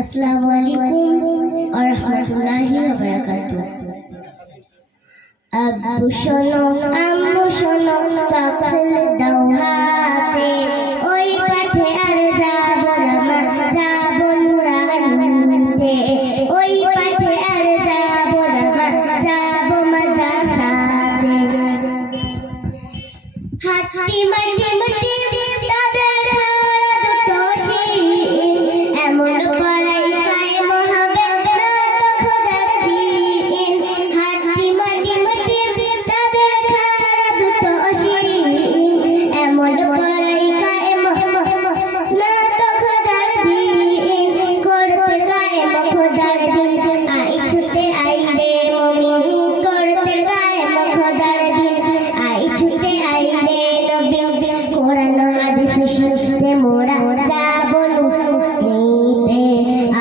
আসসালামু আলাইকুম ওয়া রাহমাতুল্লাহি ওয়া বারাকাতুহু। আব্বু শোনো আম্মু শোনো চকলেট দাও হাতে, ওই পাঠে আর যাব না যাব নুরানিতে, ওই পাঠে আর যাব না যাব মাদ্রাসাতে। হাঁটি মাটি মাটি তাদের খাড়া দুটো শির, এমন পড়াই কায়েম হবে না তো খোদার দিন। হাঁটি মাটি মাটি তাদের খাড়া দুটো শির, এমন পড়াই কায়েম না তো খোদার দিন। করতে কায়েম খোদার দিন, আই ছুটে আই রে মুমিন, করতে কায়েম খোদার দিন, আই ছুটে আই রে নবী। কোরআন হাদিস শিখতে মোরা যাব নিতে,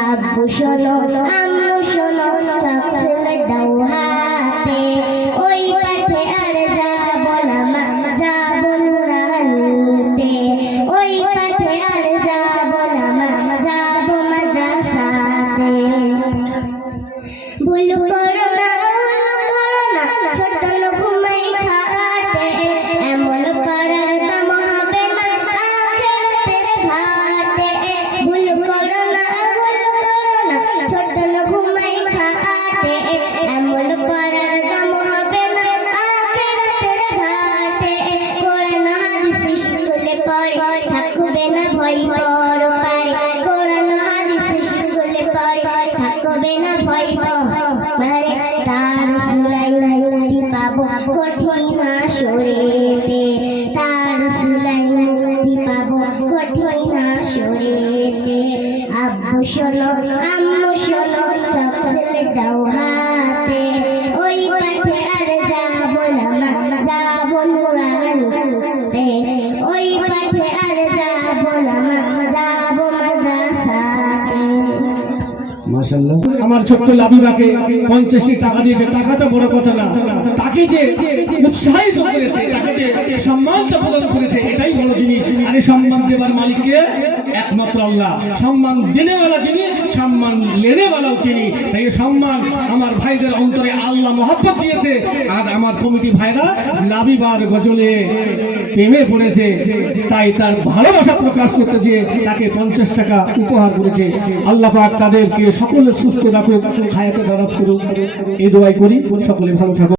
আব্বু শোনো আম্মু শোনো চকলেট দাও হাতে, ওই পাঠে আর যাব না যাব নুরানিতে, ওই পাঠে আর যাব না যাব মাদ্রাসাতে। ভুল করো না ছোট ঘুমাই খাটে, এমন পাড়ার দাম হবে না আখিরাতের ঘাটে। ভুল করো না ছোট ঘুমাই খাটে, এমন পাড়ার দাম হবে না আখিরাতের ঘাটে। কোরআন হাদিস শিখলে পরে থাকবে না ভয় পরপারে, কোরআন হাদিস শিখলে পরে থাকবে না ভয় পরপারে। তার সিলাই মুক্তি পাবো কঠিন আসরেতে, তার সিলাই মুক্তি পাবো কঠিন আসরেতে। আব্বু শোনো আম্মু শোনো চকলেট দাও হাতে, ওই পাঠে আর যাব না যাব নুরানিতে, ওই পাঠে আর যাব না যাব মাদ্রাসাতে। মাশাআল্লাহ। আমার ছোট্ট লাবিবাকে 50টি টাকা দিয়েছে, টাকাটা বড় কথা না, তাকে যে উৎসাহিত করেছে, তাকে যে সম্মানটা প্রদান করেছে, এটাই বড় জিনিস। আর এই সম্মান দেবার মালিককে একমাত্র আল্লাহ। সম্মান দেনেওয়ালা যিনি, সম্মান লেনেওয়ালাও তিনি। তাই এই সম্মান আমার ভাইদের অন্তরে আল্লাহ মহব্বত দিয়েছে। আর আমার কমিটি ভাইরা লাবিবার গজলে প্রেমে পড়েছে, তাই তার ভালোবাসা প্রকাশ করতে গিয়ে তাকে 50 টাকা উপহার করেছে। আল্লাহ পাক তাদেরকে সকলে সুস্থ রাখুক, হায়াতে দারাজ করুক, এই দোয়াই করি। সকলে ভালো থাকুক।